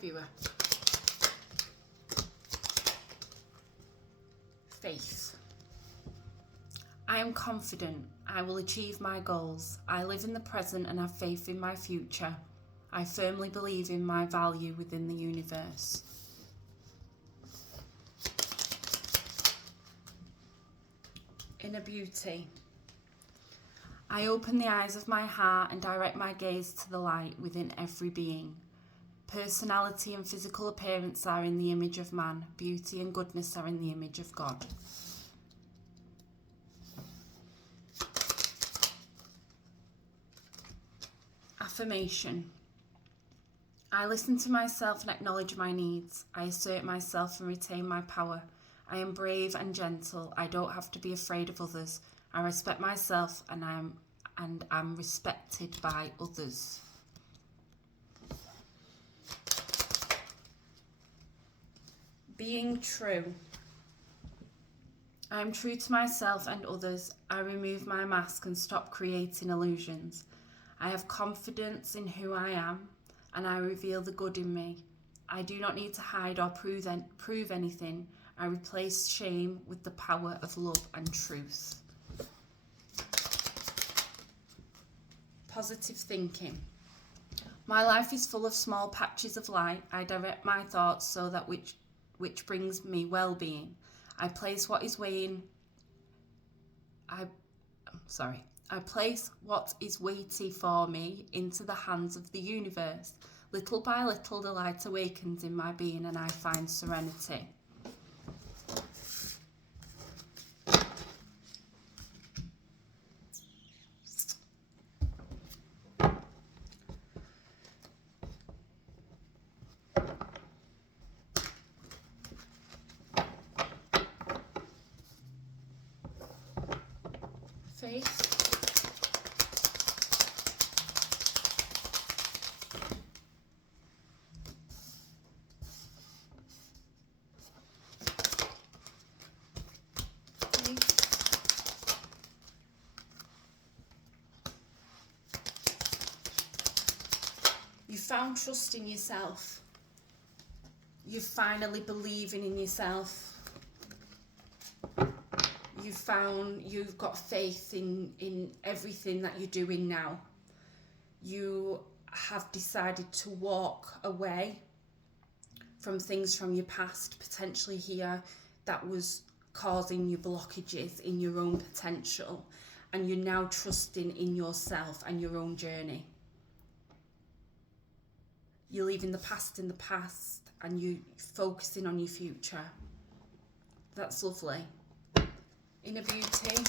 viewer. Faith. I am confident I will achieve my goals. I live in the present and have faith in my future. I firmly believe in my value within the universe. Inner beauty. I open the eyes of my heart and direct my gaze to the light within every being. Personality and physical appearance are in the image of man. Beauty and goodness are in the image of God. Affirmation. I listen to myself and acknowledge my needs. I assert myself and retain my power. I am brave and gentle. I don't have to be afraid of others. I respect myself and am respected by others. Being true. I am true to myself and others. I remove my mask and stop creating illusions. I have confidence in who I am, and I reveal the good in me. I do not need to hide or prove anything. I replace shame with the power of love and truth. Positive thinking. My life is full of small patches of light. I direct my thoughts so that which brings me well-being. I place what is weighty for me into the hands of the universe. Little by little, the light awakens in my being and I find serenity. Faith. You found trust in yourself. You're finally believing in yourself. You've got faith in everything that you're doing now. You have decided to walk away from things from your past, potentially here, that was causing you blockages in your own potential, and you're now trusting in yourself and your own journey. You're leaving the past in the past and you're focusing on your future. That's lovely. Inner beauty.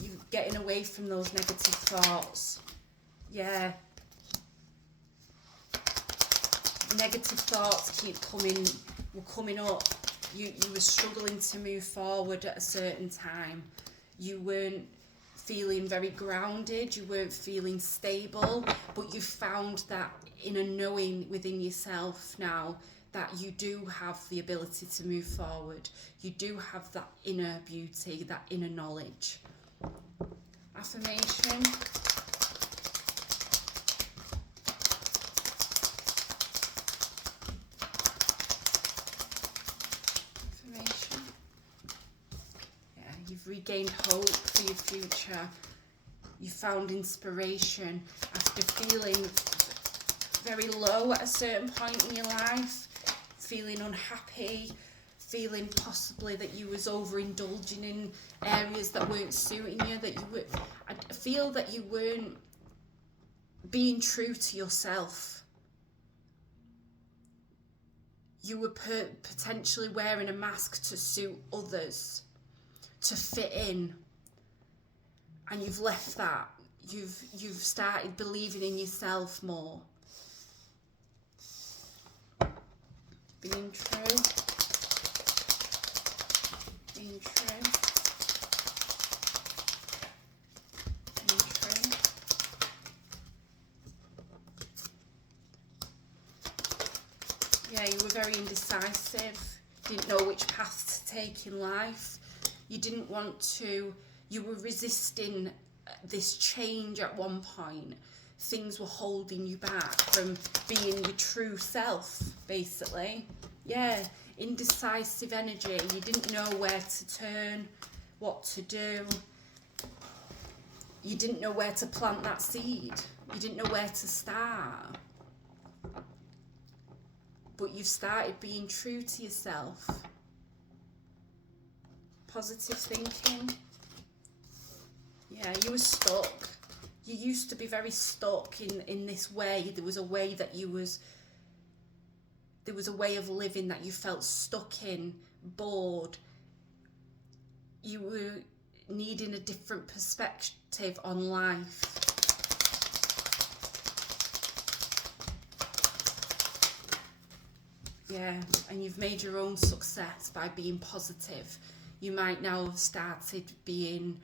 You're getting away from those negative thoughts. Yeah. Negative thoughts keep coming up. You were struggling to move forward at a certain time. You weren't feeling very grounded, you weren't feeling stable, but you found that inner knowing within yourself now that you do have the ability to move forward. You do have that inner beauty, that inner knowledge. Affirmation. Affirmation. Yeah, you've regained hope for your future. You found inspiration after feeling very low at a certain point in your life, feeling unhappy, feeling possibly that you was overindulging in areas that weren't suiting you, I feel that you weren't being true to yourself. You were potentially wearing a mask to suit others, to fit in, and you've left that. You've started believing in yourself more. Being true. Being true. Being true. Yeah, you were very indecisive. Didn't know which path to take in life. You didn't want to. You were resisting this change at one point. Things were holding you back from being your true self, basically. Yeah, indecisive energy. You didn't know where to turn, what to do. You didn't know where to plant that seed. You didn't know where to start. But you've started being true to yourself. Positive thinking. Yeah, you were stuck. You used to be very stuck in this way. There was a way that there was a way of living that you felt stuck in, bored. You were needing a different perspective on life. Yeah, and you've made your own success by being positive. You might now have started being,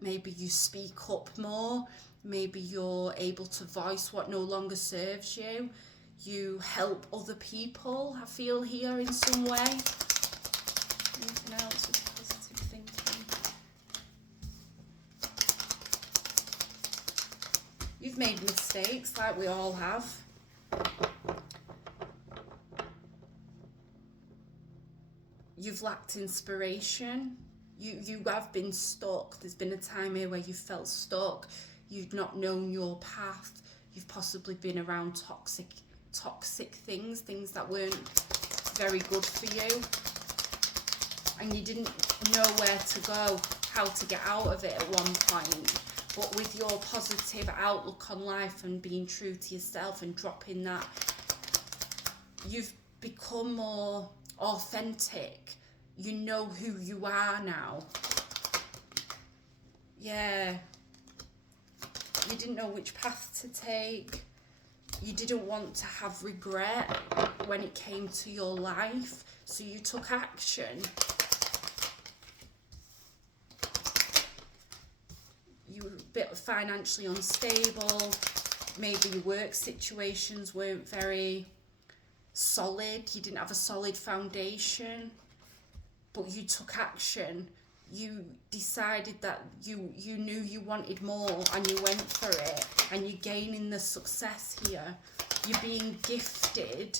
maybe you speak up more, maybe you're able to voice what no longer serves you. You help other people, I feel here, in some way. Anything else with positive thinking? You've made mistakes, like we all have. You've lacked inspiration. You have been stuck. There's been a time here where you felt stuck. You've not known your path. You've possibly been around toxic things that weren't very good for you. And you didn't know where to go, how to get out of it at one point. But with your positive outlook on life and being true to yourself and dropping that, you've become more authentic. You know who you are now. Yeah. You didn't know which path to take. You didn't want to have regret when it came to your life, so you took action. You were a bit financially unstable. Maybe your work situations weren't very solid. You didn't have a solid foundation, but you took action. You decided that you knew you wanted more, and you went for it, and you're gaining the success here. You're being gifted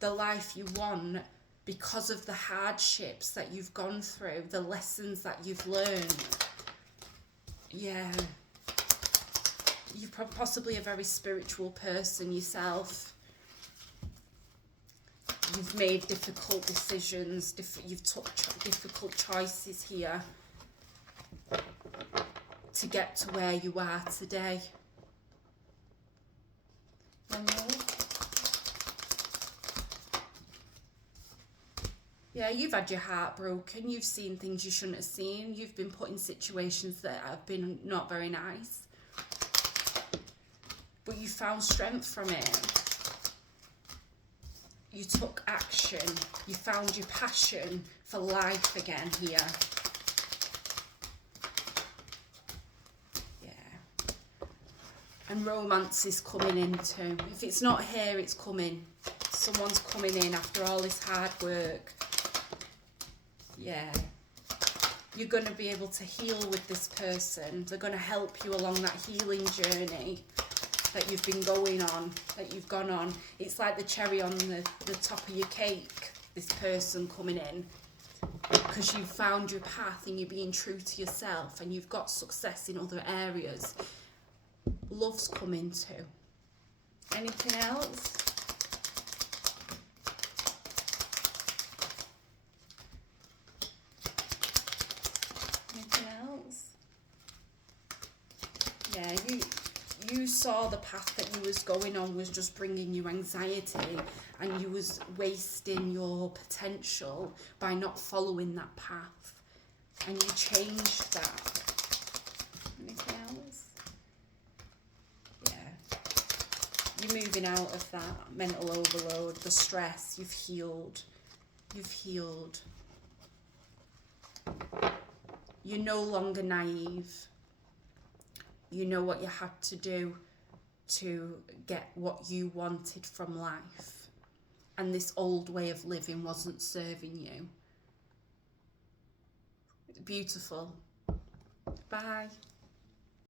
the life you want because of the hardships that you've gone through, the lessons that you've learned. Yeah. You're possibly a very spiritual person yourself. You've made difficult decisions, you've took difficult choices here to get to where you are today. One more. Yeah, you've had your heart broken, you've seen things you shouldn't have seen, you've been put in situations that have been not very nice. But you found strength from it. You took action. You found your passion for life again here. Yeah. And romance is coming in too. If it's not here, it's coming. Someone's coming in after all this hard work. Yeah. You're going to be able to heal with this person. They're going to help you along that healing journey that you've been going on, that you've gone on. It's like the cherry on the top of your cake, this person coming in, because you've found your path and you're being true to yourself and you've got success in other areas. Love's coming too. Anything else? Anything else? Yeah, you saw the path that you was going on was just bringing you anxiety, and you was wasting your potential by not following that path, and you changed that. Anything else? Yeah. You're moving out of that mental overload, the stress. You've healed. You've healed. You're no longer naive. You know what you had to do to get what you wanted from life. And this old way of living wasn't serving you. Beautiful. Bye.